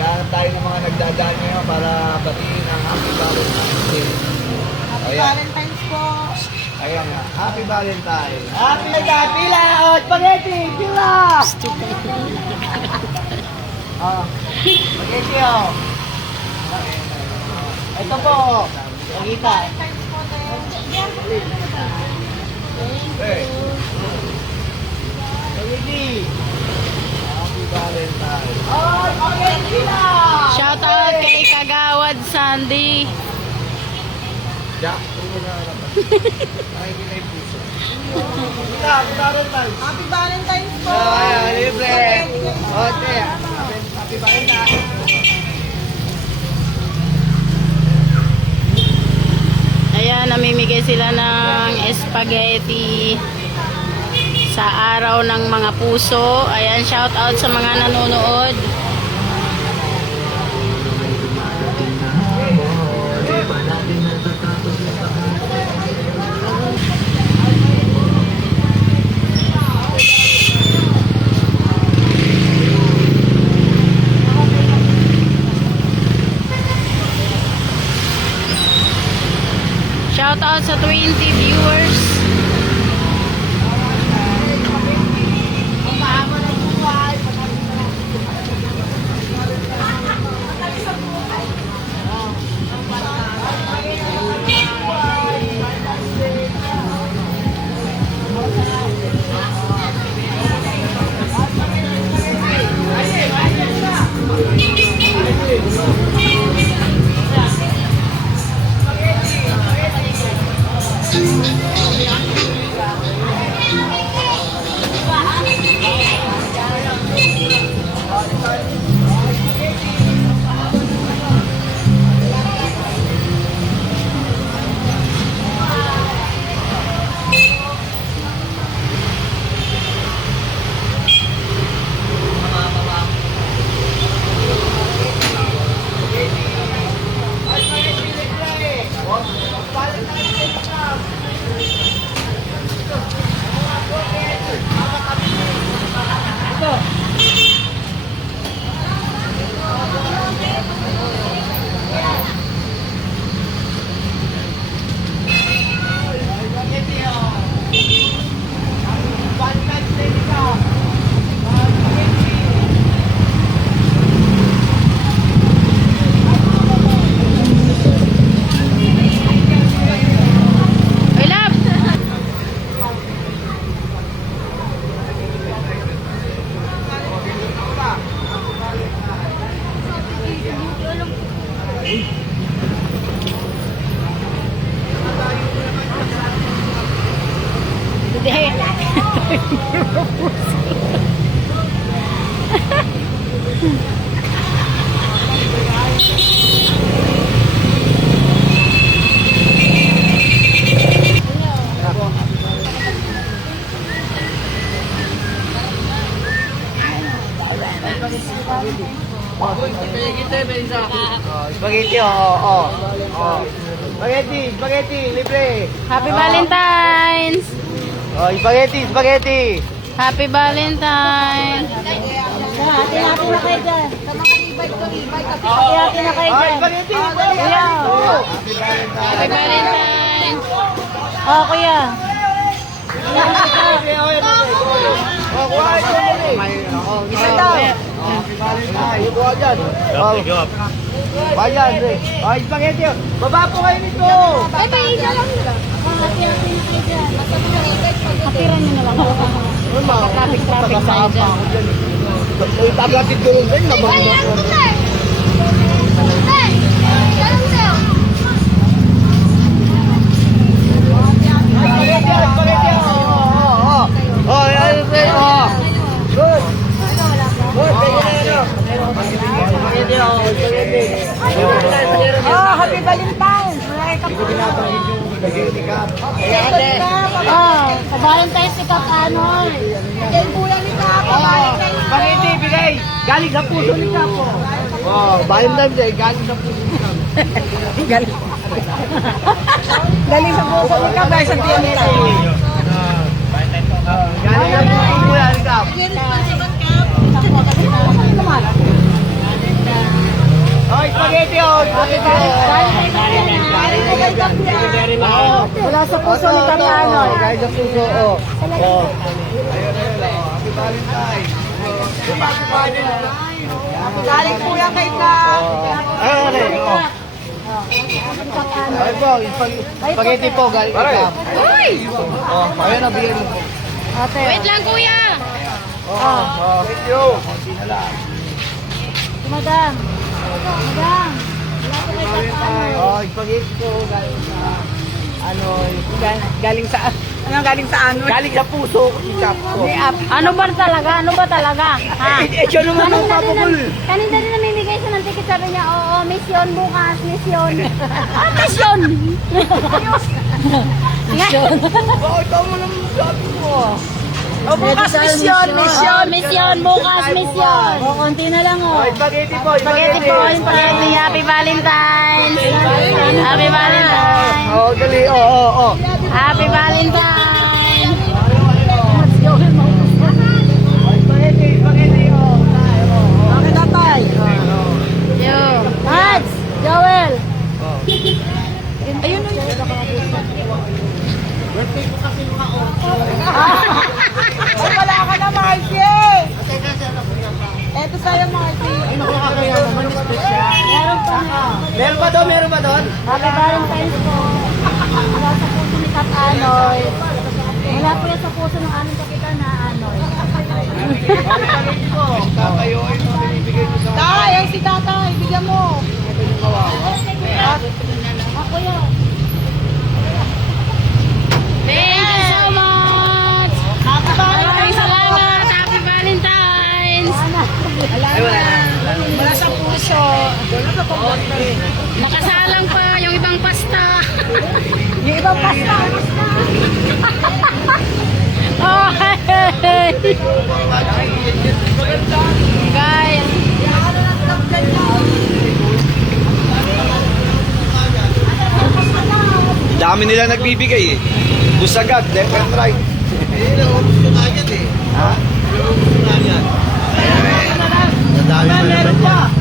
Gahanap tayo ng mga nagdadaan ngayon para batiin ang Happy Valentine's Day. Happy Ayan. Valentine's po. Ayan nga. Happy Valentine. Happy Valentine's. Pila! O, spaghetti! Pila! Spaghetti oh. Ito po. Pagkita. Hey. Spaghetti. Happy Valentine. Oh, spaghetti na! Shout out kay Kagawad Sandy. Jack, tulungan na naman. Nakikita yung puso. Happy Valentine. Happy Valentine's po. Ayan, libre. Ote. Happy Valentine. Ayan, namimigay sila ng spaghetti sa araw ng mga puso. Ayan, shout out sa mga nanonood. Shout out sa 20 viewers. Spaghetti oh. Spaghetti, libre. Happy Valentine's! Oh, spaghetti. Happy Valentine's! Hati-hati na kayo dyan. Sa mga e-bike to e-bike. Hati-hati na kayo Oh, dyan. spaghetti. Kuya. Happy Valentine's! Oh, kuya. Oh, kuha ito. Isa daw. Happy Valentine. Kuha dyan. Bayan, oh, spaghetti. Baba po kayo nito. Ay, may isa lang. Hati-hati na kayo dyan. Basta mga e-bike. Hatiran nyo na lang. Traffic tayo dyan. Tagatin ko rin din. Good. Oh, happy Valentine's. Oh, sa Valentine's si Kakanoy. Yan po yan ni Kako. Spaghetti, bigay. Galing sa puso ni Kapo. Oh, Valentine's Day, galing sa puso ni Kapo. Galing sa puso ni Kako. Sa tiyan nila. Galing sa puso ni Kapo. Naman. spaghetti, oh. Wala sa puso ni Tatanoy. Guys, sa puso, oh. Oh. Ayun, Happy Valentine. Galing po yan kay Kap. Ayun, oh. Ay po, spaghetti po, galing ka. Oh, ayun, nabigyan mo po. Ate. Wait lang, kuya. Oh, thank you. Konti na lang. Madam. Madam. Wala po kay Tatanoy. Oh, spaghetti po, galing sa, galing sa, Anong galing sa ano? galing sa puso, ikap ko. Ano ba talaga? Ano ba talaga? Ha? Siya naman ang papabul. Kanina rin namimigay siya ng ticket. Sabi niya, oo, mission bukas, mission. Mission! Bakit tama naman sabi mo? O bukas, mission, mission. Mission, bukas, mission. O, konti na lang, o. Oh, spaghetti po, Spaghetti po, spaghetti. Happy Valentine's. Happy Valentine's. Oh, dali, oh. Happy Valentine's. Spaghetti, oh. Bakit tatay? Yo. Mads! Joel! Ayun na yun. Ay, wala ka na, Marcy! Eto sa'yo, Marcy. Meron pa doon? Happy Valentine's po. Wala sa puso ni Kat Anoy. Wala po yan sa puso ng aming kapitan na Anoy. Tatayo ay binibigay ko sa Tay, ay si tatay. Bigyan mo. Ako yan. Thank you so much. Maraming salamat. Happy Valentine's. Wala sa puso. Nakasalang pa yung ibang pasta. Yung ibang pasta. Oh, guys. Dami nila nagbibigay eh. Busagad, left and right. Gusto nga yan eh. Ha? Gusto nga yan. Meron pa.